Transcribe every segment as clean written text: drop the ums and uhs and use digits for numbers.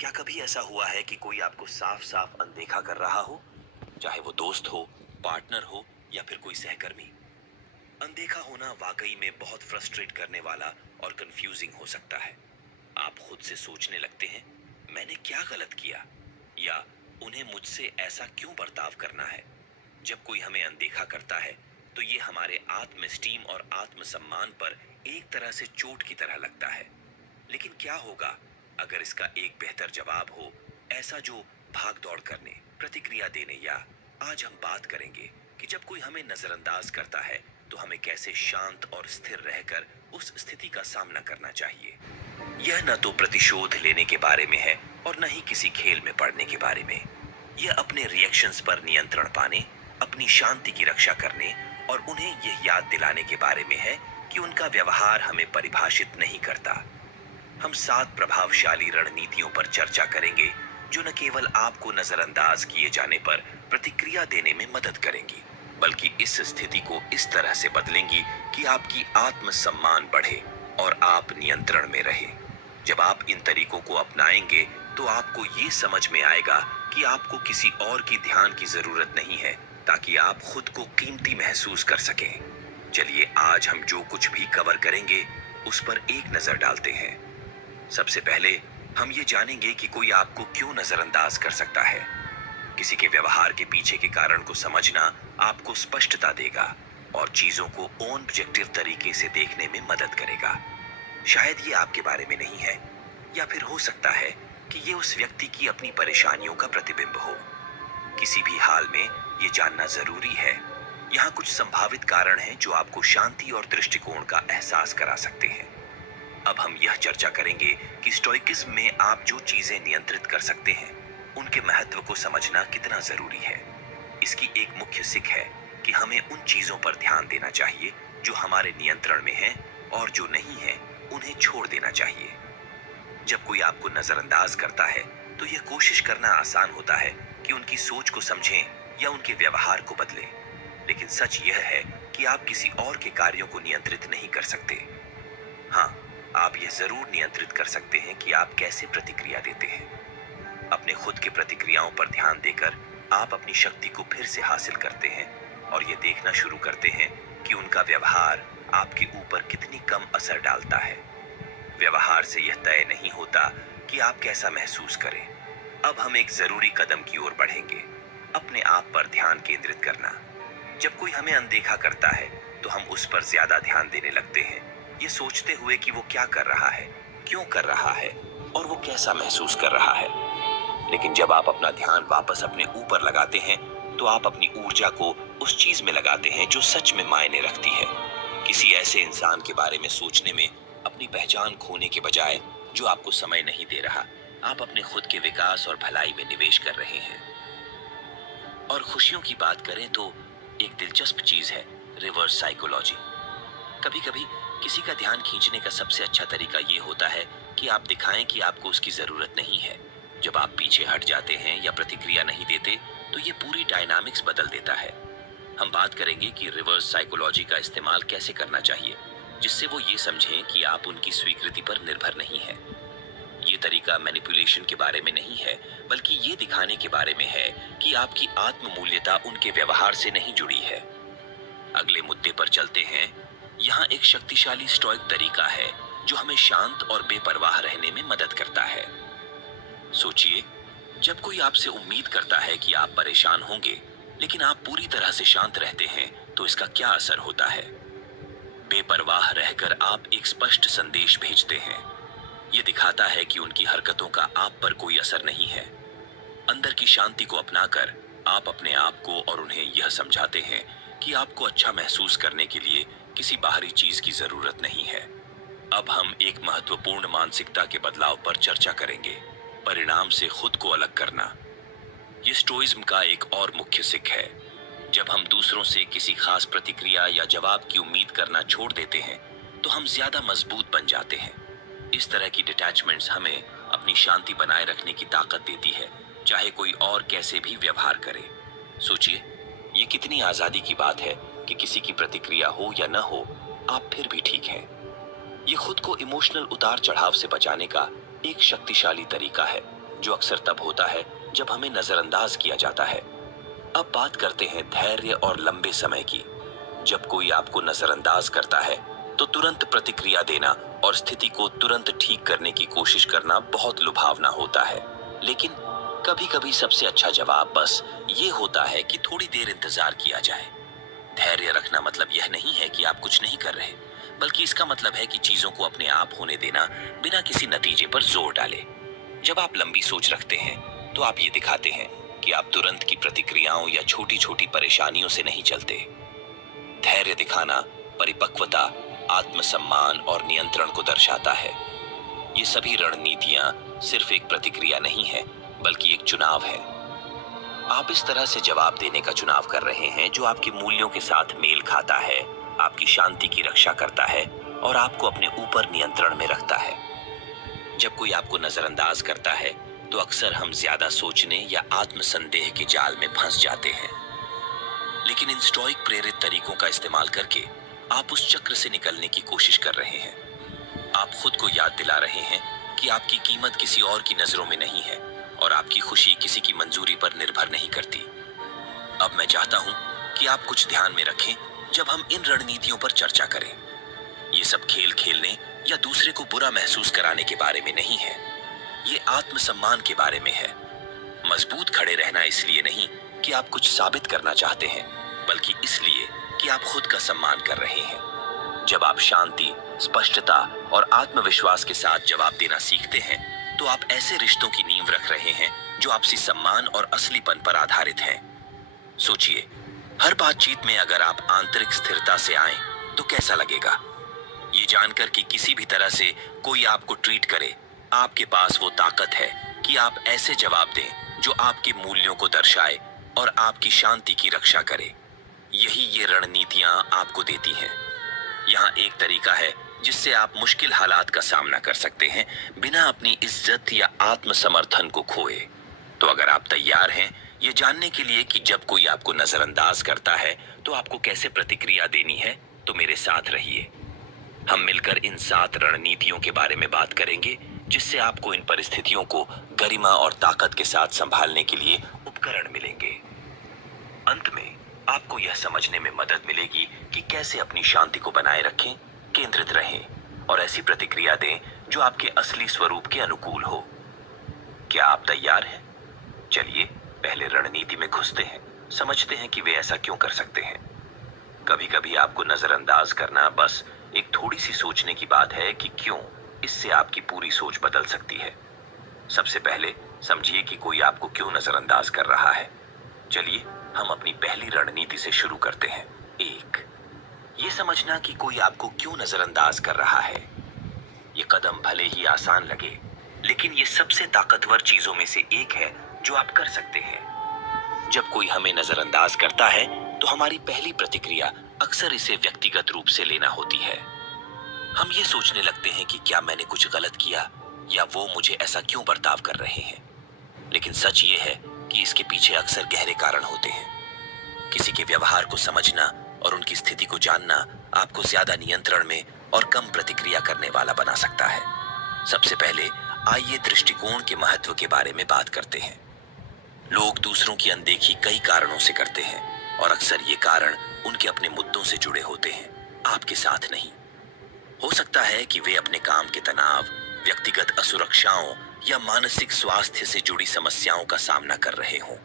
क्या कभी ऐसा हुआ है कि कोई आपको साफ साफ अनदेखा कर रहा हो? चाहे वो दोस्त हो, पार्टनर हो या फिर कोई सहकर्मी। अनदेखा होना वाकई में बहुत फ्रस्ट्रेट करने वाला और कंफ्यूजिंग हो सकता है। आप खुद से सोचने लगते हैं, मैंने क्या गलत किया, या उन्हें मुझसे ऐसा क्यों बर्ताव करना है। जब कोई हमें अनदेखा करता है तो ये हमारे आत्मस्टीम और आत्मसम्मान पर एक तरह से चोट की तरह लगता है। लेकिन क्या होगा अगर इसका एक बेहतर जवाब हो, ऐसा जो भाग दौड़ करने, प्रतिक्रिया देने, या आज हम बात करेंगे कि जब कोई हमें नजरअंदाज करता है तो हमें कैसे शांत और स्थिर रहकर उस स्थिति का सामना करना चाहिए। यह न तो प्रतिशोध लेने के बारे में है और न ही किसी खेल में पड़ने के बारे में। यह अपने रिएक्शंस पर नियंत्रण पाने, अपनी शांति की रक्षा करने और उन्हें यह याद दिलाने के बारे में है कि उनका व्यवहार हमें परिभाषित नहीं करता। हम 7 प्रभावशाली रणनीतियों पर चर्चा करेंगे जो न केवल आपको नजरअंदाज किए जाने पर प्रतिक्रिया देने में मदद करेंगी, बल्कि इस स्थिति को इस तरह से बदलेंगी कि आपकी आत्मसम्मान बढ़े और आप नियंत्रण में रहे। जब आप इन तरीकों को अपनाएंगे तो आपको ये समझ में आएगा कि आपको किसी और की ध्यान की जरूरत नहीं है, ताकि आप खुद को कीमती महसूस कर सकें। चलिए आज हम जो कुछ भी कवर करेंगे उस पर एक नजर डालते हैं। सबसे पहले हम ये जानेंगे कि कोई आपको क्यों नजरअंदाज कर सकता है। किसी के व्यवहार के पीछे के कारण को समझना आपको स्पष्टता देगा और चीजों को ऑब्जेक्टिव तरीके से देखने में मदद करेगा। शायद ये आपके बारे में नहीं है, या फिर हो सकता है कि ये उस व्यक्ति की अपनी परेशानियों का प्रतिबिंब हो। किसी भी हाल में ये जानना जरूरी है। यहाँ कुछ संभावित कारण हैं जो आपको शांति और दृष्टिकोण का एहसास करा सकते हैं। अब हम यह चर्चा करेंगे कि स्टोइकिज्म में आप जो चीजें नियंत्रित कर सकते हैं उनके महत्व को समझना कितना जरूरी है। इसकी एक मुख्य सीख है कि हमें उन चीजों पर ध्यान देना चाहिए जो हमारे नियंत्रण में हैं, और जो नहीं है उन्हें छोड़ देना चाहिए। जब कोई आपको नजरअंदाज करता है तो यह कोशिश करना आसान होता है कि उनकी सोच को समझें या उनके व्यवहार को बदलें। लेकिन सच यह है कि आप किसी और के कार्यों को नियंत्रित नहीं कर सकते। हाँ, आप यह जरूर नियंत्रित कर सकते हैं कि आप कैसे प्रतिक्रिया देते हैं। अपने खुद के प्रतिक्रियाओं पर ध्यान देकर आप अपनी शक्ति को फिर से हासिल करते हैं और यह देखना शुरू करते हैं कि उनका व्यवहार आपके ऊपर कितनी कम असर डालता है। व्यवहार से यह तय नहीं होता कि आप कैसा महसूस करें। अब हम एक जरूरी कदम की ओर बढ़ेंगे, अपने आप पर ध्यान केंद्रित करना। जब कोई हमें अनदेखा करता है तो हम उस पर ज्यादा ध्यान देने लगते हैं, ये सोचते हुए कि वो क्या कर रहा है, क्यों कर रहा है और वो कैसा महसूस कर रहा है। लेकिन जब आप अपना ध्यान वापस अपने ऊपर लगाते हैं तो आप अपनी ऊर्जा को उस चीज में लगाते हैं जो सच में मायने रखती है। किसी ऐसे इंसान के बारे में सोचने में अपनी पहचान खोने के बजाय जो आपको समय नहीं दे रहा, आप अपने खुद के विकास और भलाई में निवेश कर रहे हैं। और खुशियों की बात करें तो एक दिलचस्प चीज है रिवर्स साइकोलॉजी। कभी कभी किसी का ध्यान खींचने का सबसे अच्छा तरीका ये होता है कि आप दिखाएं कि आपको उसकी जरूरत नहीं है। जब आप पीछे हट जाते हैं या प्रतिक्रिया नहीं देते तो ये पूरी डायनामिक्स बदल देता है। हम बात करेंगे कि रिवर्स साइकोलॉजी का इस्तेमाल कैसे करना चाहिए, जिससे वो ये समझें कि आप उनकी स्वीकृति पर निर्भर नहीं है। ये तरीका मैनिपुलेशन के बारे में नहीं है, बल्कि ये दिखाने के बारे में है कि आपकी आत्ममूल्यता उनके व्यवहार से नहीं जुड़ी है। अगले मुद्दे पर चलते हैं। यहाँ एक शक्तिशाली स्टोइक तरीका है जो हमें शांत और बेपरवाह रहने में मदद करता है। सोचिए, जब कोई आपसे उम्मीद करता है कि आप परेशान होंगे लेकिन आप पूरी तरह से शांत रहते हैं तो इसका क्या असर होता है। बेपरवाह रहकर आप एक स्पष्ट संदेश भेजते हैं। यह दिखाता है कि उनकी हरकतों का आप पर कोई असर नहीं है। अंदर की शांति को अपनाकर आप अपने आप को और उन्हें यह समझाते हैं कि आपको अच्छा महसूस करने के लिए किसी बाहरी चीज की जरूरत नहीं है। अब हम एक महत्वपूर्ण मानसिकता के बदलाव पर चर्चा करेंगे, परिणाम से खुद को अलग करना। ये स्टोइज्म का एक और मुख्य सीख है। जब हम दूसरों से किसी खास प्रतिक्रिया या जवाब की उम्मीद करना छोड़ देते हैं तो हम ज्यादा मजबूत बन जाते हैं। इस तरह की डिटैचमेंट्स हमें अपनी शांति बनाए रखने की ताकत देती है, चाहे कोई और कैसे भी व्यवहार करे। सोचिए, ये कितनी आजादी की बात है कि किसी की प्रतिक्रिया हो या न हो, आप फिर भी ठीक हैं। ये खुद को इमोशनल उतार चढ़ाव से बचाने का एक शक्तिशाली तरीका है जो अक्सर तब होता है जब हमें नजरअंदाज किया जाता है। अब बात करते हैं धैर्य और लंबे समय की। जब कोई आपको नजरअंदाज करता है तो तुरंत प्रतिक्रिया देना और स्थिति को तुरंत ठीक करने की कोशिश करना बहुत लुभावना होता है, लेकिन कभी-कभी सबसे अच्छा जवाब बस ये होता है कि थोड़ी देर इंतजार किया जाए। धैर्य रखना मतलब यह नहीं है कि आप कुछ नहीं कर रहे, बल्कि इसका मतलब है कि चीजों को अपने आप होने देना बिना किसी नतीजे पर जोर डाले। जब आप लंबी सोच रखते हैं तो आप ये दिखाते हैं कि आप तुरंत की प्रतिक्रियाओं या छोटी-छोटी परेशानियों से नहीं चलते। धैर्य दिखाना परिपक्वता, आत्मसम्मान और नियंत्रण को दर्शाता है। ये सभी रणनीतियां सिर्फ एक प्रतिक्रिया नहीं है, बल्कि एक चुनाव है। आप इस तरह से जवाब देने का चुनाव कर रहे हैं जो आपके मूल्यों के साथ मेल खाता है, आपकी शांति की रक्षा करता है और आपको अपने ऊपर नियंत्रण में रखता है। जब कोई आपको नजरअंदाज करता है तो अक्सर हम ज्यादा सोचने या आत्मसंदेह के जाल में फंस जाते हैं, लेकिन इन स्टोइक प्रेरित तरीकों का इस्तेमाल करके आप उस चक्र से निकलने की कोशिश कर रहे हैं। आप खुद को याद दिला रहे हैं कि आपकी कीमत किसी और की नजरों में नहीं है और आपकी खुशी किसी की मंजूरी पर निर्भर नहीं करती। अब मैं चाहता हूं कि आप कुछ ध्यान में रखें जब हम इन रणनीतियों पर चर्चा करें। ये सब खेल खेलने या दूसरे को बुरा महसूस कराने के बारे में नहीं है, ये आत्मसम्मान के बारे में है। मजबूत खड़े रहना इसलिए नहीं कि आप कुछ साबित करना चाहते हैं, बल्कि इसलिए कि आप खुद का सम्मान कर रहे हैं। जब आप शांति, स्पष्टता और आत्मविश्वास के साथ जवाब देना सीखते हैं तो आप ऐसे रिश्तों की नींव रख रहे हैं जो आपसी सम्मान और असलीपन पर आधारित हैं। सोचिए, हर बातचीत में अगर आप आंतरिक स्थिरता से आए तो कैसा लगेगा? ये जानकर कि किसी भी तरह से कोई आपको ट्रीट करे, आपके पास वो ताकत है कि आप ऐसे जवाब दें जो आपके मूल्यों को दर्शाए और आपकी शांति की रक्षा करे। यही ये रणनीतियां आपको देती हैं। यहाँ एक तरीका है जिससे आप मुश्किल हालात का सामना कर सकते हैं बिना अपनी इज्जत या आत्मसमर्थन को खोए। तो अगर आप तैयार हैं ये जानने के लिए कि जब कोई आपको नजरअंदाज करता है तो आपको कैसे प्रतिक्रिया देनी है, तो मेरे साथ रहिए। हम मिलकर इन 7 रणनीतियों के बारे में बात करेंगे जिससे आपको इन परिस्थितियों को गरिमा और ताकत के साथ संभालने के लिए उपकरण मिलेंगे। अंत में आपको यह समझने में मदद मिलेगी कि कैसे अपनी शांति को बनाए रखें, केंद्रित रहें और ऐसी प्रतिक्रिया दें जो आपके असली स्वरूप के अनुकूल हो। क्या आप तैयार हैं? चलिए पहले रणनीति में घुसते हैं, समझते हैं कि वे ऐसा क्यों कर सकते हैं। कभी-कभी आपको नजरअंदाज करना बस एक थोड़ी सी सोचने की बात है कि क्यों इससे आपकी पूरी सोच बदल सकती है। सबसे पहले समझिए कि कोई आपको क्यों नजरअंदाज कर रहा है। चलिए हम अपनी पहली रणनीति से शुरू करते हैं। 1, ये समझना कि कोई आपको क्यों नजरअंदाज कर रहा है। ये कदम भले ही आसान लगे, लेकिन ये सबसे ताकतवर चीजों में से एक है जो आप कर सकते हैं। जब कोई हमें नजरअंदाज करता है तो हमारी पहली प्रतिक्रिया अक्सर इसे व्यक्तिगत रूप से लेना होती है। हम ये सोचने लगते हैं कि क्या मैंने कुछ गलत किया या वो मुझे ऐसा क्यों बर्ताव कर रहे हैं। लेकिन सच ये है कि इसके पीछे अक्सर गहरे कारण होते हैं। किसी के व्यवहार को समझना और उनकी स्थिति को जानना आपको ज्यादा नियंत्रण में और कम प्रतिक्रिया करने वाला बना सकता है। सबसे पहले आइए दृष्टिकोण के महत्व के बारे में बात करते हैं। लोग दूसरों की अनदेखी कई कारणों से करते हैं और अक्सर ये कारण उनके अपने मुद्दों से जुड़े होते हैं, आपके साथ नहीं। हो सकता है कि वे अपने काम के तनाव, व्यक्तिगत असुरक्षाओं या मानसिक स्वास्थ्य से जुड़ी समस्याओं का सामना कर रहे हों।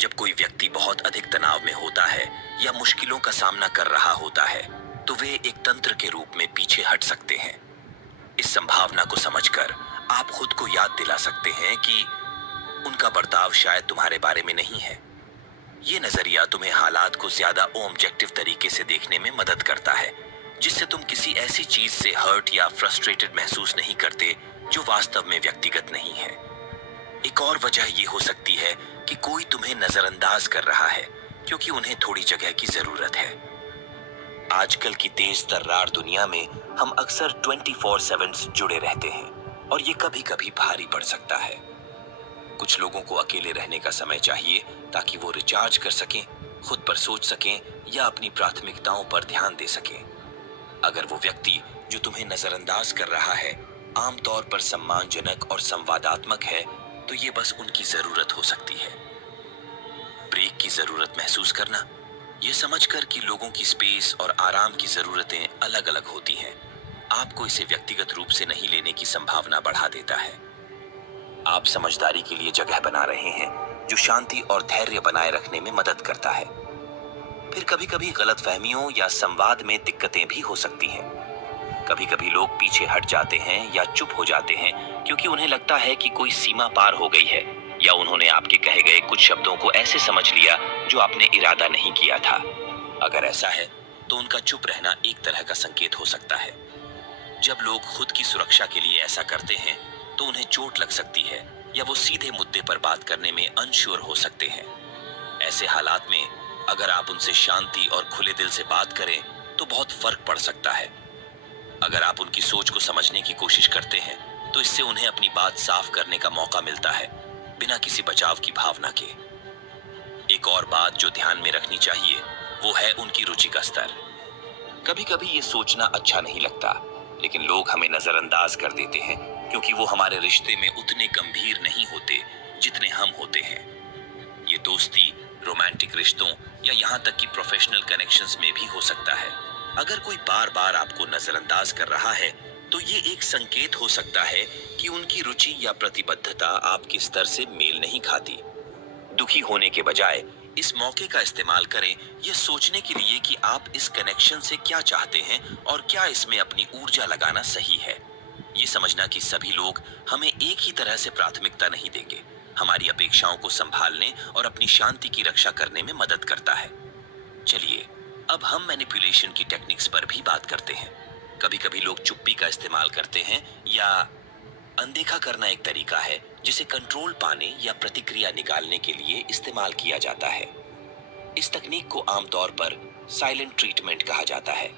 जब कोई व्यक्ति बहुत अधिक तनाव में होता है या मुश्किलों का सामना कर रहा होता है तो वे एक तंत्र के रूप में पीछे हट सकते हैं। इस संभावना को समझकर आप खुद को याद दिला सकते हैं कि उनका बर्ताव शायद तुम्हारे बारे में नहीं है। ये नजरिया तुम्हें हालात को ज्यादा ऑब्जेक्टिव तरीके से देखने में मदद करता है, जिससे तुम किसी ऐसी चीज से हर्ट या फ्रस्ट्रेटेड महसूस नहीं करते जो वास्तव में व्यक्तिगत नहीं है। एक और वजह ये हो सकती है कि कोई तुम्हें नजरअंदाज कर रहा है क्योंकि उन्हें थोड़ी जगह की जरूरत है। आजकल की तेज तर्रार दुनिया में हम अक्सर 24/7 जुड़े रहते हैं और ये कभी-कभी भारी पड़ सकता है। कुछ लोगों को अकेले रहने का समय चाहिए ताकि वो रिचार्ज कर सकें, खुद पर सोच सकें या अपनी प्राथमिकताओं पर ध्यान दे सकें। अगर वो व्यक्ति जो तुम्हें नजरअंदाज कर रहा है आमतौर पर सम्मानजनक और संवादात्मक है, तो ये बस उनकी जरूरत हो सकती है। ब्रेक की जरूरत महसूस करना, ये समझकर कि लोगों की स्पेस और आराम की जरूरतें अलग अलग होती हैं, आपको इसे व्यक्तिगत रूप से नहीं लेने की संभावना बढ़ा देता है। आप समझदारी के लिए जगह बना रहे हैं, जो शांति और धैर्य बनाए रखने में मदद करता है। फिर कभी कभी गलतफहमियों या संवाद में दिक्कतें भी हो सकती हैं। कभी कभी लोग पीछे हट जाते हैं या चुप हो जाते हैं क्योंकि उन्हें लगता है कि कोई सीमा पार हो गई है, या उन्होंने आपके कहे गए कुछ शब्दों को ऐसे समझ लिया जो आपने इरादा नहीं किया था। अगर ऐसा है तो उनका चुप रहना एक तरह का संकेत हो सकता है। जब लोग खुद की सुरक्षा के लिए ऐसा करते हैं तो उन्हें चोट लग सकती है, या वो सीधे मुद्दे पर बात करने में अनश्योर हो सकते हैं। ऐसे हालात में अगर आप उनसे शांति और खुले दिल से बात करें तो बहुत फर्क पड़ सकता है। अगर आप उनकी सोच को समझने की कोशिश करते हैं तो इससे उन्हें अपनी बात साफ करने का मौका मिलता है, बिना किसी बचाव की भावना के। एक और बात जो ध्यान में रखनी चाहिए वो है उनकी रुचि का स्तर। कभी कभी ये सोचना अच्छा नहीं लगता, लेकिन लोग हमें नजरअंदाज कर देते हैं क्योंकि वो हमारे रिश्ते में उतने गंभीर नहीं होते जितने हम होते हैं। ये दोस्ती, रोमांटिक रिश्तों या यहाँ तक कि प्रोफेशनल कनेक्शंस में भी हो सकता है। अगर कोई बार बार आपको नजरअंदाज कर रहा है तो ये एक संकेत हो सकता है कि उनकी रुचि या प्रतिबद्धता आपके स्तर से मेल नहीं खाती। दुखी होने के बजाय इस मौके का इस्तेमाल करें यह सोचने के लिए कि आप इस कनेक्शन से क्या चाहते हैं और क्या इसमें अपनी ऊर्जा लगाना सही है। ये समझना कि सभी लोग हमें एक ही तरह से प्राथमिकता नहीं देंगे, हमारी अपेक्षाओं को संभालने और अपनी शांति की रक्षा करने में मदद करता है। चलिए अब हम मैनिपुलेशन की टेक्निक्स पर भी बात करते हैं। कभी कभी लोग चुप्पी का इस्तेमाल करते हैं, या अनदेखा करना एक तरीका है जिसे कंट्रोल पाने या प्रतिक्रिया निकालने के लिए इस्तेमाल किया जाता है। इस तकनीक को आमतौर पर साइलेंट ट्रीटमेंट कहा जाता है।